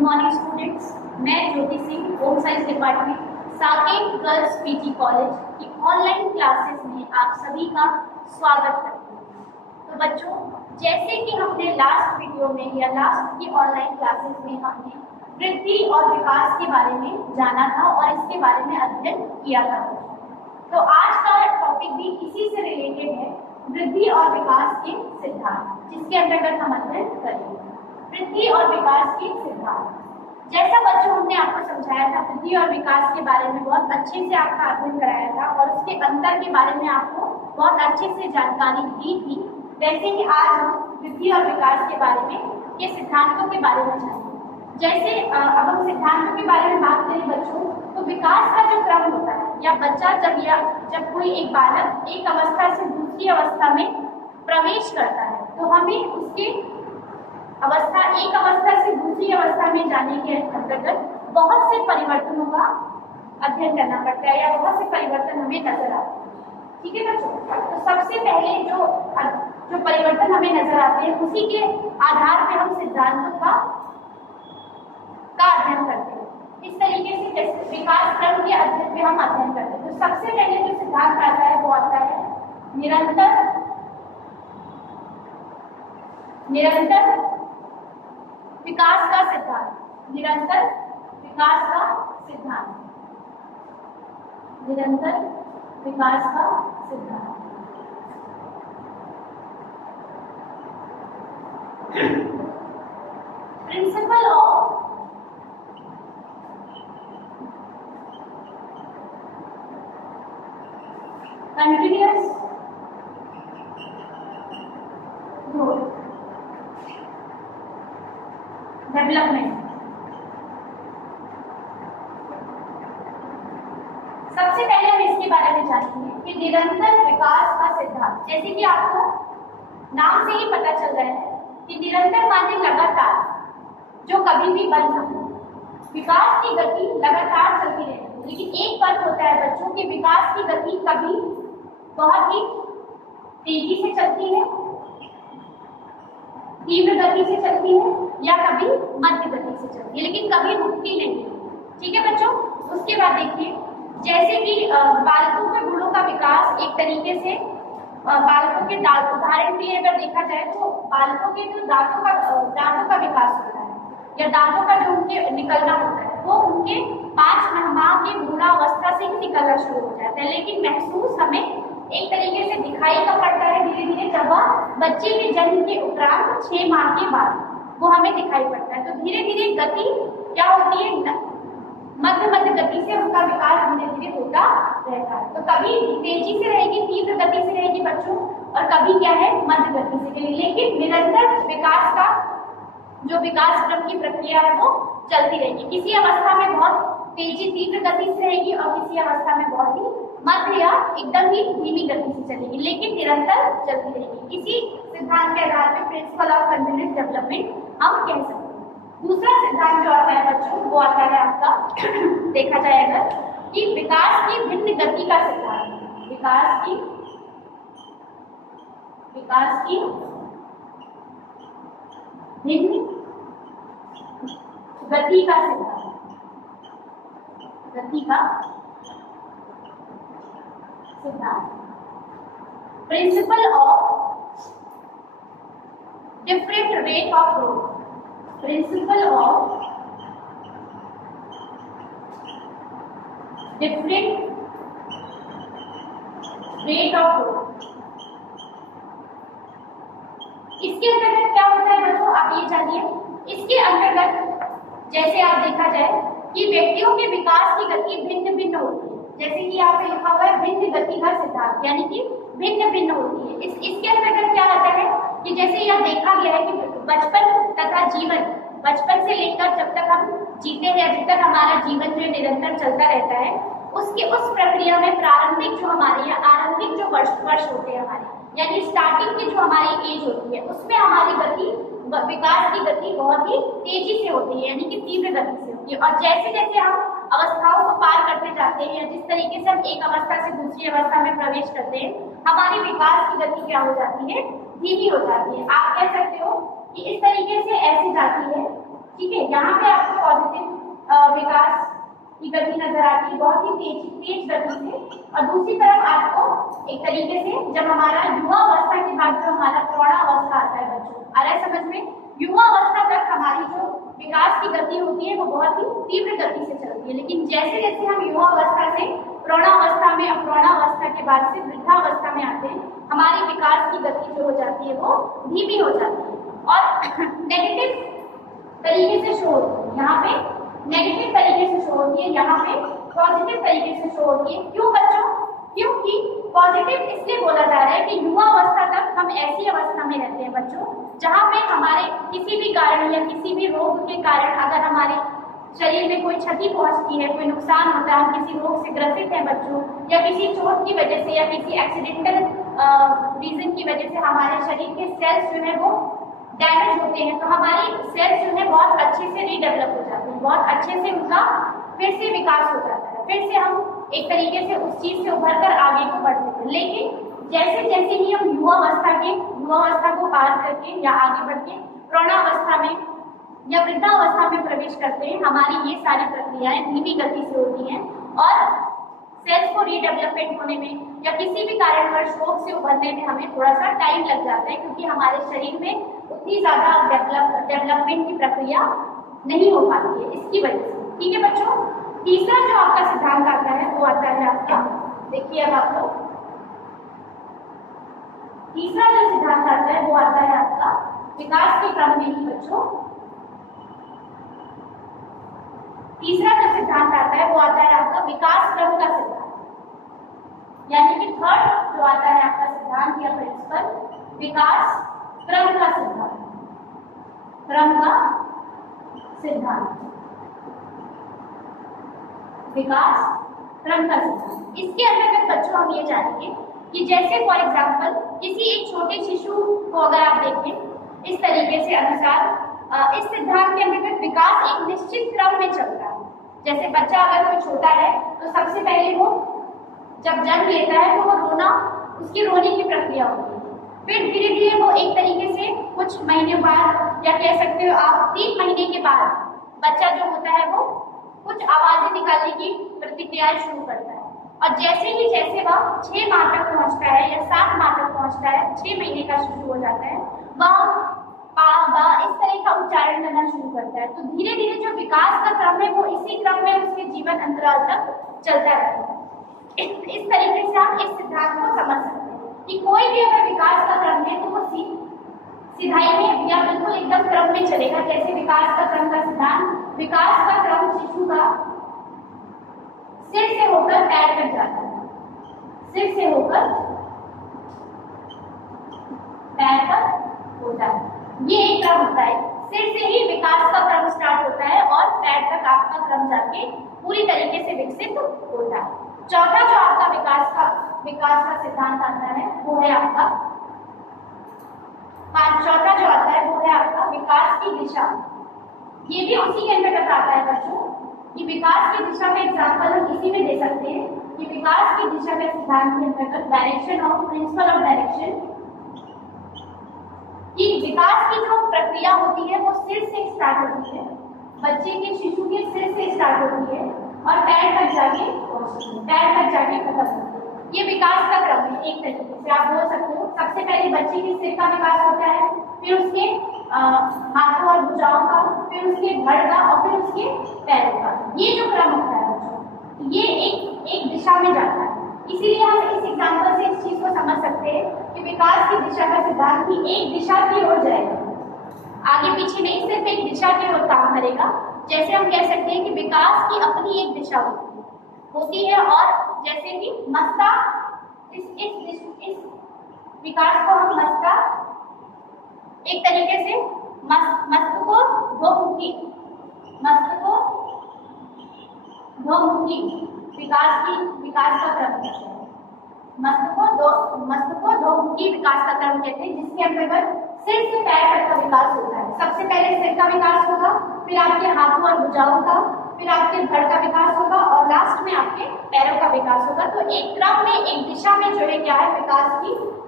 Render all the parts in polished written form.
Good morning students, मैं Jyoti Singh, home science department, Saket girls PG college की online classes में आप सभी का स्वागत करती हूँ। तो बच्चों, जैसे कि हमने लास्ट वीडियो में या लास्ट की ऑनलाइन क्लासेस में हमने वृद्धि और विकास के बारे में जाना था और इसके बारे में अध्ययन किया था। तो आज का टॉपिक भी इसी से रिलेटेड है, वृद्धि और विकास के सिद्धांत, जिसके अंतर्गत हम अध्ययन करेंगे वृद्धि और विकास के सिद्धांत। जैसा बच्चों हमने आपको समझाया था, वृद्धि और विकास के बारे में बहुत अच्छे से आपका अध्ययन कराया था और उसके अंतर के बारे में आपको बहुत अच्छे से जानकारी दी थी। वैसे ही आज हम वृद्धि और विकास के बारे में के सिद्धांतों के बारे में जानेंगे। जैसे अब हम सिद्धांतों के बारे में बात करें बच्चों, तो विकास का जो क्रम होता है या बच्चा जब कोई एक बालक एक अवस्था से दूसरी अवस्था में प्रवेश करता है, तो हमें उसके एक अवस्था से दूसरी अवस्था में जाने के अंतर्गत बहुत से परिवर्तनों का अध्ययन करना पड़ता है या बहुत से परिवर्तन हमें नजर आते हैं। ठीक है बच्चों, तो सबसे पहले जो परिवर्तन हमें नजर आते हैं उसी के आधार पर हम सिद्धांतों का अध्ययन करते हैं। इस तरीके से जैसे विकास क्रम के अध्ययन पे हम अध्ययन करते हैं, तो सबसे पहले जो सिद्धांत आता है वो आता है निरंतर विकास का सिद्धांत। निरंतर विकास का सिद्धांत। निरंतर विकास का सिद्धांत। Principle of continuous growth development. सबसे पहले हम इसके बारे में जानेंगे कि निरंतर विकास का सिद्धांत। जैसे कि आपको नाम से ही पता चल रहा है कि निरंतर माने लगातार, जो कभी भी बंद ना हो। विकास की गति लगातार चलती रहती है, लेकिन एक फर्क होता है बच्चों कि विकास की गति कभी बहुत ही तेजी से चलती है, तीव्र गति से चलती है, या कभी मध्य गति से चलती है, लेकिन कभी रुकती नहीं है। ठीक है बच्चों, उसके बाद देखिए जैसे कि बालकों के गुणों का विकास एक तरीके से बालकों के दांत, उदाहरण के लिए अगर देखा जाए तो बालकों के जो दांतों का विकास होता है या दांतों का जो उनके निकलना होता है वो उनके 5 माह की भ्रूणावस्था से ही निकलना शुरू हो जाता है, लेकिन महसूस हमें एक तरीके से दिखाई का पड़ता है धीरे धीरे जब बच्चे के जन्म के उपरांत 6 माह के बाद वो हमें दिखाई पड़ता है। तो धीरे धीरे गति क्या होती है, मध्य गति से उनका विकास धीरे धीरे होता रहता है। तो कभी तेजी से रहेगी, तीव्र गति से रहेगी बच्चों, और कभी क्या है मध्य गति से रहेगी, लेकिन निरंतर विकास का जो विकास क्रम की प्रक्रिया है वो चलती रहेगी। किसी अवस्था में बहुत तेजी तीव्र गति से रहेगी और किसी अवस्था में बहुत ही मध्य या एकदम ही धीमी गति से चलेगी, लेकिन निरंतर चलती रहेगी। इसी सिद्धांत के आधार पर प्रिंसिपल ऑफ कंटिन्यूअस डेवलपमेंट हम कह सकते हैं। दूसरा सिद्धांत जो आता है बच्चों वो आता है आपका देखा जाए अगर कि विकास की भिन्न गति का सिद्धांत। विकास की भिन्न गति का सिद्धांत। गति का सिद्धांत। Principle of different rate of growth. Principle of different rate of growth. इसके अंतर्गत क्या होता है बच्चों, आप ये जानिए। इसके अंतर्गत जैसे आप देखा जाए कि व्यक्तियों के विकास की गति भिन्न भिन्न होती है, जैसे कि यहाँ पे लिखा हुआ है भिन्न गति का सिद्धांत, यानी कि भिन्न भिन्न होती है। इसके अंतर्गत क्या आता है कि जैसे यह देखा गया है कि बचपन तथा जीवन, बचपन से लेकर जब तक हम जीते हैं, जब तक हमारा जीवन जो निरंतर चलता रहता है, उस प्रक्रिया में प्रारंभिक जो हमारे या आरंभिक जो वर्ष होते हैं हमारे, यानी स्टार्टिंग की जो हमारी एज होती है, उसमें हमारी गति, विकास की गति बहुत ही तेजी से होती है, यानी कि तीव्र गति से होती है। और जैसे जैसे हम अवस्थाओं को पार करते जाते हैं, जिस तरीके से हम एक अवस्था से दूसरी अवस्था में प्रवेश करते हैं, हमारी विकास की गति क्या हो जाती है, धीमी हो जाती है। आप कह सकते हो कि इस तरीके से ऐसी जाती है ठीक है, यहाँ पे आपको पॉजिटिव विकास की गति नजर आती है, बहुत ही तेज गति से। और दूसरी तरफ आपको एक तरीके से जब हमारा युवा अवस्था के बाद जो हमारा प्रौढ़ावस्था आता है बच्चों, आ रहा है समझ में, युवा अवस्था तक हमारी जो विकास की गति होती है वो बहुत ही तीव्र गति से चलती है, लेकिन जैसे जैसे हम युवा अवस्था से प्रौढ़ावस्था में और प्रौढ़ावस्था के बाद से वृद्धावस्था में आते हैं, हमारी विकास की गति जो हो जाती है वो धीमी हो जाती है और नेगेटिव तरीके से शो होती है। यहाँ पे नेगेटिव तरीके से शो होती है, यहाँ पे पॉजिटिव तरीके से शो होती है। क्यों बच्चों? क्योंकि पॉजिटिव इसलिए बोला जा रहा है कि युवा अवस्था तक हम ऐसी अवस्था में रहते हैं बच्चों जहाँ पे हमारे किसी भी कारण या किसी भी रोग के कारण अगर हमारे शरीर में कोई क्षति पहुंचती है, कोई नुकसान होता है, हम किसी रोग से ग्रसित हैं बच्चों, या किसी चोट की वजह से या किसी एक्सीडेंटल रीजन की वजह से हमारे शरीर के सेल्स जो है वो डैमेज होते हैं, तो हमारी सेल्स जो है बहुत अच्छे से रीडेवलप हो जाते हैं, बहुत अच्छे से उनका फिर से विकास हो जाता है, फिर से हम एक तरीके से उस चीज से उभर कर आगे को बढ़ते हैं। लेकिन जैसे जैसे ही हम युवावस्था को पार करके या आगे बढ़ के प्रौढ़ावस्था में या वृद्धावस्था में प्रवेश करते हैं, हमारी ये सारी प्रक्रियाएं धीमी गति से होती हैं और सेल्स को रीडेवलपमेंट होने में या किसी भी कारणवश रोग से उभरने में हमें थोड़ा सा टाइम लग जाता है, क्योंकि हमारे शरीर में उतनी ज्यादा डेवलपमेंट की प्रक्रिया नहीं हो पाती है इसकी वजह से। ठीक है बच्चों, तीसरा जो आपका सिद्धांत आता है वो आता है आपका, देखिए अब आप लोग, तीसरा जो सिद्धांत आता है वो आता है आपका विकास के क्रम में ही बच्चों। तीसरा जो सिद्धांत आता है वो आता है आपका विकास क्रम का सिद्धांत, यानी कि थर्ड जो आता है आपका सिद्धांत या प्रिंसिपल, विकास क्रम का सिद्धांत, क्रम का सिद्धांत, विकास क्रम का सिद्धांत। इसके अंतर्गत बच्चों हम ये जानेंगे कि जैसे फॉर एग्जाम्पल किसी एक छोटे शिशु को अगर आप देखें इस तरीके से अनुसार, इस सिद्धांत के अंतर्गत विकास एक निश्चित क्रम में चलता है। जैसे बच्चा अगर कोई छोटा है तो सबसे पहले वो जब जन्म लेता है तो वो रोना, उसकी रोने की प्रक्रिया होती है, फिर धीरे धीरे वो एक तरीके से कुछ महीने बाद या कह सकते हो आप 3 महीने के बाद बच्चा जो होता है वो कुछ आवाजें निकालने की प्रतिक्रियाएं शुरू करता है, और जैसे वह 6 माह तक पहुंचता है या 7 माह तक पहुंचता है, 6 महीने का शिशु हो जाता है, वह पा बा इस तरह का उच्चारण करना शुरू करता है। तो धीरे धीरे जो विकास का क्रम है वो इसी क्रम में उसके जीवन अंतराल तक चलता रहता है। इस तरीके से आप इस सिद्धांत को समझ सकते हैं कि कोई भी अगर विकास का क्रम है तो वो सीधाई में या बिल्कुल एकदम क्रम में चलेगा। जैसे विकास का क्रम का सिद्धांत, विकास का क्रम शिशु का सिर से होकर पैर तक जाता है, सिर से होकर पैर तक होता है, ये एक क्रम होता है। सिर से ही विकास का क्रम स्टार्ट होता है और पैर तक आपका क्रम जाके पूरी तरीके से विकसित होता है। चौथा जो आपका विकास का सिद्धांत आता है वो है आपका चौथा जो आता है वो है आपका विकास की दिशा। ये भी उसी के अंतर्गत आता है बच्चों कि विकास की दिशा का एग्जाम्पल हम इसी में दे सकते हैं कि विकास की दिशा के सिद्धांत के अंतर्गत direction of principle of direction, कि विकास की जो प्रक्रिया होती है वो सिर से स्टार्ट होती है, बच्चे के शिशु के सिर से स्टार्ट होती है और पैर तक जाके खत्म होती है। ये विकास का क्रम है एक तरीके से आप बोल सकते हो। सबसे पहले बच्चे के सिर का विकास होता है, फिर उसके हाथों और भुजाओं का, फिर उसके धड़ का और फिर उसके पैरों का। ये जो क्रम होता है बच्चों, ये एक दिशा में जाता है। इसीलिए हम इस एग्जाम्पल से इस चीज को समझ सकते हैं कि विकास की दिशा का सिद्धांत भी एक दिशा की ओर जाएगा, आगे पीछे नहीं, सिर्फ एक दिशा की ओर काम करेगा। जैसे हम कह सकते हैं कि विकास की अपनी एक दिशा होती है और जैसे कि मस्ता, इस विकास को हम मस्ता एक तरीके से मस्त को ध्वमुखी विकास का क्रम कहते हैं। मस्त को ध्वमुखी विकास का क्रम कहते हैं, जिसके अंतर्गत सिर से पैर तक का विकास होता है। सबसे पहले सिर का विकास होगा, फिर आपके हाथों और भुजाओं का, फिर आपके धड़ का विकास होगा और लास्ट में आपके पैरों का विकास होगा। तो एक क्रम में, एक दिशा में जो है क्या है,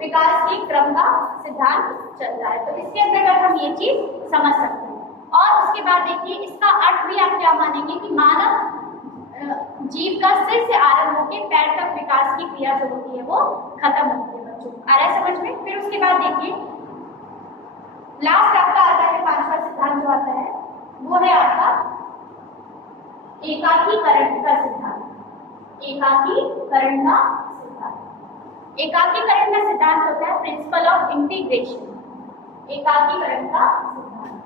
विकास की क्रम का सिद्धांत चलता है। तो इसके अंतर्गत हम ये चीज समझ सकते हैं। और उसके बाद देखिए इसका अर्थ भी आप क्या मानेंगे कि मानव जीव का सिर से आरंभ होकर पैर तक विकास की क्रिया जो होती है वो खत्म होती है बच्चों। आ रहा है समझ में? फिर उसके बाद देखिए लास्ट आपका आता है 5वां सिद्धांत जो आता है वो है आपका एकाकीकरण का सिद्धांत। एकाकीकरण का सिद्धांत, एकाकीकरण का सिद्धांत होता है प्रिंसिपल ऑफ इंटीग्रेशन। एकाकीकरण का सिद्धांत,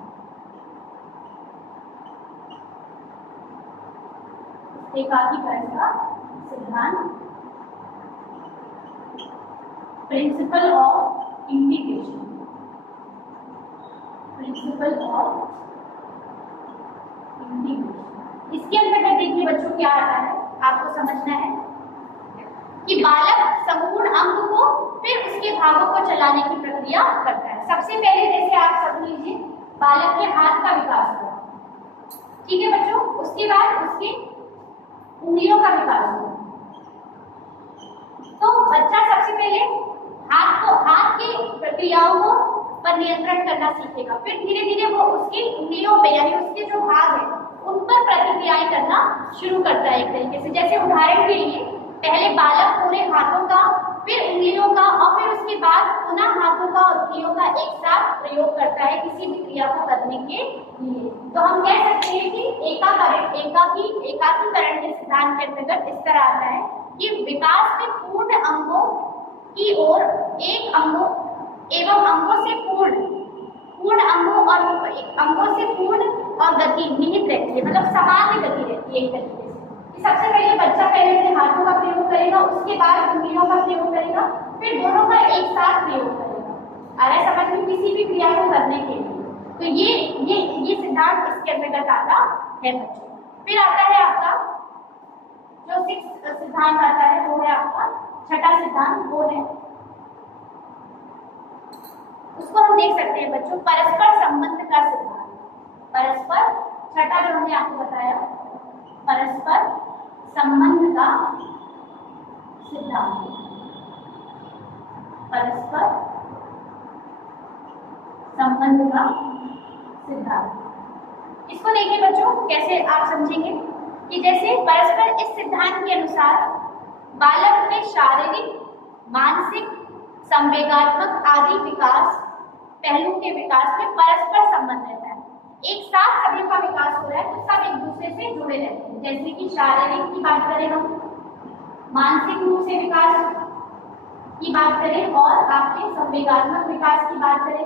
एकाकीकरण का सिद्धांत, principle of integration. Principle of integration, इसके अंतर्गत देखिए बच्चों क्या आता है, आपको समझना है कि बालक संपूर्ण अंग को फिर उसके भागों को चलाने की प्रक्रिया करता है। सबसे पहले जैसे आप सब लीजिए बालक के हाथ का विकास हुआ, ठीक है बच्चों, उसके बाद उसके उंगलियों का विकास हुआ। तो बच्चा सबसे पहले हाथ की प्रक्रियाओं को पर नियंत्रण करना सीखेगा, फिर धीरे धीरे वो उसकी उंगलियों पे यानी उसके जो भाग है उन पर प्रतिक्रियाएं करना शुरू करता है एक तरीके से। जैसे उदाहरण के लिए पहले बालक पूरे हाथों का, फिर उंगलियों का और फिर उसके बाद पुनः हाथों का और उंगलियों का एक साथ प्रयोग करता है किसी भी क्रिया को करने के लिए। तो हम कह सकते हैं कि एकाकीकरण के सिद्धांत के अंतर्गत इस तरह आता है कि विकास में पूर्ण अंगों की ओर एक अंगों एवं अंगों से पूर्ण और गति निहित रहती है, मतलब सामान्य गति रहती है एक तरीके से। सबसे पहले बच्चा पहले अपने हाथों का प्रयोग करेगा, उसके बाद उंगलियों का प्रयोग करेगा, फिर दोनों का एक साथ प्रयोग करेगा। अरे समझ में किसी भी क्रिया को करने के लिए। तो ये सिद्धांत इसके अंतर्गत आता है बच्चों। फिर आता है आपका जो 6 सिद्धांत आता है वो है आपका 6ठा सिद्धांत, वो है उसको हम देख सकते हैं बच्चों परस्पर संबंध का सिद्धांत। परस्पर, छठा जो हमने आपको बताया परस्पर संबंध का सिद्धांत। परस्पर संबंध का सिद्धांत, इसको देखिए बच्चों कैसे आप समझेंगे कि जैसे परस्पर इस सिद्धांत के अनुसार बालक में शारीरिक, मानसिक, संवेगात्मक आदि विकास पहलू के विकास में परस्पर संबंध रहता है। एक साथ सभी का विकास हो रहा है तो सब एक दूसरे से जुड़े रहते हैं। जैसे कि शारीरिक की बात करें हम, मानसिक रूप से विकास की बात करें और आपके संवेगात्मक विकास की बात करें,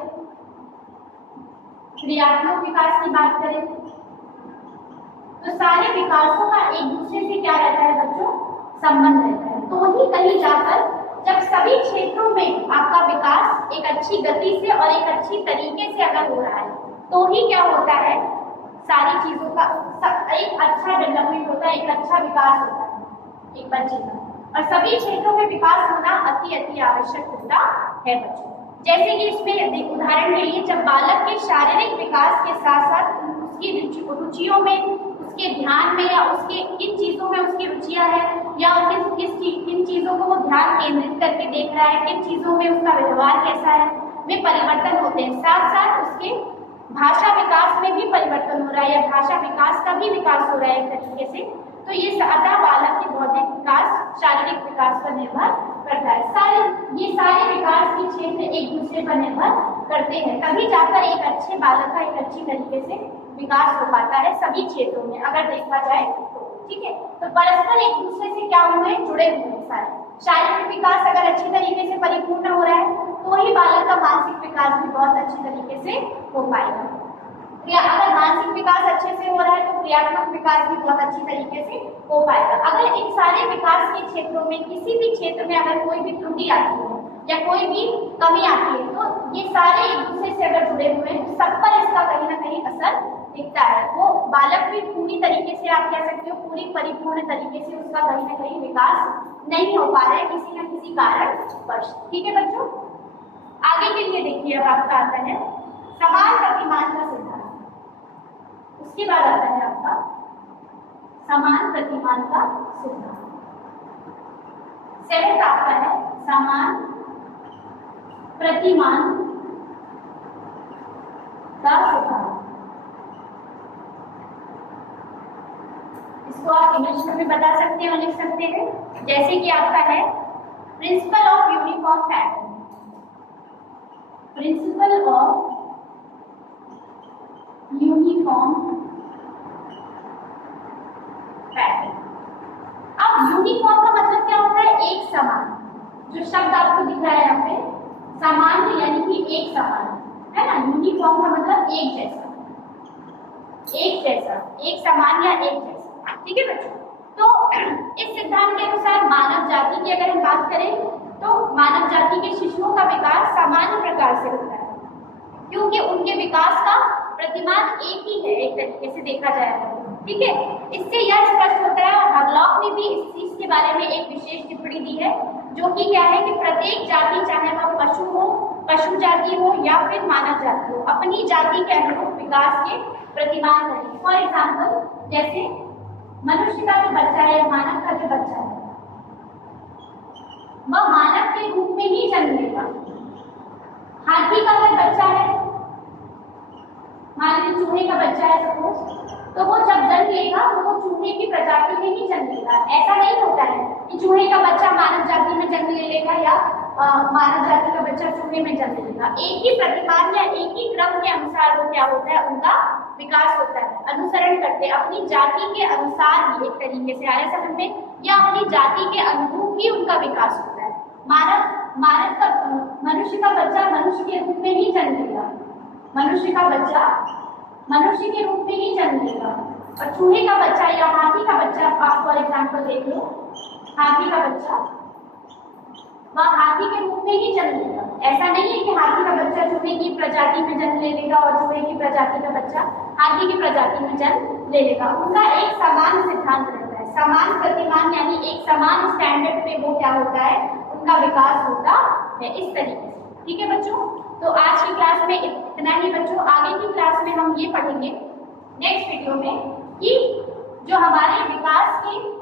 क्रियात्मक विकास की बात करें, तो सारे विकासों का एक दूसरे से क्या रहता है बच्चों, संबंध रहता है। तो ही कहीं जाकर जब सभी क्षेत्रों में आपका विकास एक अच्छी गति से और एक अच्छी तरीके से अगर हो रहा है तो ही क्या होता है, सारी चीजों का एक अच्छा डेवलपमेंट होता है, एक अच्छा विकास होता है एक बच्चे का। और सभी क्षेत्रों में विकास होना अति आवश्यक होता है बच्चों। जैसे कि इसमें उदाहरण के लिए जब बालक के शारीरिक विकास के साथ साथ उसकी रुचियों में, उसके ध्यान में या उसके किन चीजों में उसकी रुचियां है या किन चीजों को वो ध्यान केंद्रित करके देख रहा है, किन चीजों में उसका व्यवहार कैसा है, में परिवर्तन होते हैं। साथ साथ उसके भाषा विकास में भी परिवर्तन हो रहा है या भाषा विकास का भी विकास हो रहा है एक तरीके से। तो ये अतः बालक के बौद्धिक विकास शारीरिक विकास पर निर्भर करता है। ये सारे विकास के क्षेत्र एक दूसरे पर निर्भर करते हैं, तभी जाकर एक अच्छे बालक का एक अच्छी तरीके से विकास हो पाता है सभी क्षेत्रों में अगर देखा जाए तो। ठीक है, तो परस्पर एक दूसरे से क्या हुए, जुड़े हुए हैं सारे। शारीरिक विकास अगर अच्छी तरीके से परिपूर्ण हो रहा है तो ही बालक का मानसिक विकास भी बहुत अच्छी तरीके से हो पाएगा। अगर मानसिक विकास अच्छे से हो रहा है तो क्रियात्मक विकास भी बहुत अच्छी तरीके से हो पाएगा। अगर इन सारे विकास के क्षेत्रों में किसी भी क्षेत्र में अगर कोई भी त्रुटि आती है या कोई भी कमी आती है तो ये सारे एक दूसरे से अगर जुड़े हुए हैं तो सब पर इसका कहीं ना कहीं असर दिखता है। वो बालक भी पूरी तरीके से आप कह सकते हो पूरी परिपूर्ण तरीके से उसका कहीं ना कहीं विकास नहीं हो पा रहा है किसी न किसी कारण वश। ठीक है बच्चों, आगे के लिए देखिए अब आपका आता है समान प्रतिमान का सिद्धांत। उसके बाद आता है आपका समान प्रतिमान का सिद्धांत। 7th आपका है समान प्रतिमान का सिद्धांत। इसको आप इंग्लिश में भी बता सकते हैं और लिख सकते हैं, जैसे कि आपका है principle of uniform pattern, principle of uniform pattern. अब यूनिफॉर्म का मतलब क्या होता है? एक समान। जो शब्द आपको दिख रहा है यहाँ पे, समान यानी कि एक समान, है ना। यूनिफॉर्म का मतलब एक जैसा, एक जैसा, एक समान या एक जैसा, ठीक है बच्चों। तो इस सिद्धांत के अनुसार मानव जाति की अगर हम बात करें तो मानव जाति के शिशुओं का विकास समान प्रकार से होता है, क्योंकि उनके विकास का प्रतिमान एक ही है, एक तरीके से देखा जाए तो, ठीक है। इससे यह स्पष्ट होता है, और हरलॉक ने भी इस चीज के बारे में एक विशेष टिप्पणी दी है, जो कि क्या है कि प्रत्येक जाति, चाहे वह पशु हो, पशु जाति हो या फिर मानव जाति हो, अपनी जाति के अनुरूप विकास के प्रतिमान करें। फॉर एग्जाम्पल, जैसे मनुष्य का जो बच्चा है, मानव का जो बच्चा है, वह मानव के रूप में ही जन्म लेगा। हाथी का अगर बच्चा है, मान लीजिए चूहे का बच्चा है सपोज, तो वो जब जन्म लेगा तो वो चूहे की प्रजाति में ही जन्म लेगा। ऐसा नहीं होता है कि चूहे का बच्चा मानव जाति में जन्म ले लेगा या मानव जाति का बच्चा चूहे में जन्म लेगा। एक ही प्रतिमान या एक ही क्रम के अनुसार वो क्या होता है, उनका विकास होता है। अनुसरण करते अपनी जाति के अनुसार ही, एक तरीके से आया समझ में, या अपनी जाति के अनुरूप ही उनका विकास होता है। मनुष्य का बच्चा मनुष्य के रूप में ही जन्म लेगा, मनुष्य का बच्चा मनुष्य के रूप में ही जन्म लेगा, और चूहे का बच्चा या हाथी का बच्चा, आप फॉर एग्जाम्पल देख लो, हाथी का बच्चा वह हाथी के रूप में ही जन्म लेगा। ऐसा नहीं है कि हाथी का बच्चा चूहे की प्रजाति में जन्म ले लेगा और चूहे की प्रजाति का बच्चा हाथी की प्रजाति में जन्म ले लेगा। उनका एक समान सिद्धांत रहता है, समान प्रतिमान, यानी एक समान स्टैंडर्ड पे वो क्या होता है, उनका विकास होता है, इस तरीके से, ठीक है बच्चों। तो आज की क्लास में इतना ही बच्चों। आगे की क्लास में हम ये पढ़ेंगे नेक्स्ट वीडियो में कि जो हमारे विकास के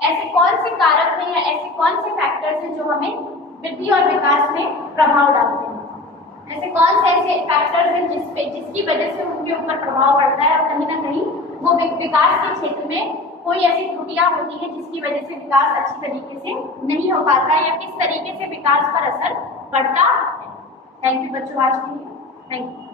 ऐसे कौन से कारक हैं या ऐसे कौन से फैक्टर्स हैं जो हमें वृद्धि और विकास में प्रभाव डालते हैं। ऐसे कौन से ऐसे फैक्टर्स हैं जिसकी वजह से उनके ऊपर प्रभाव पड़ता है, और कहीं ना कहीं वो विकास के क्षेत्र में कोई ऐसी त्रुटियां होती है जिसकी वजह से विकास अच्छी तरीके से नहीं हो पाता है, या किस तरीके से विकास पर असर पड़ता है। थैंक यू बच्चों आज के लिए, थैंक यू।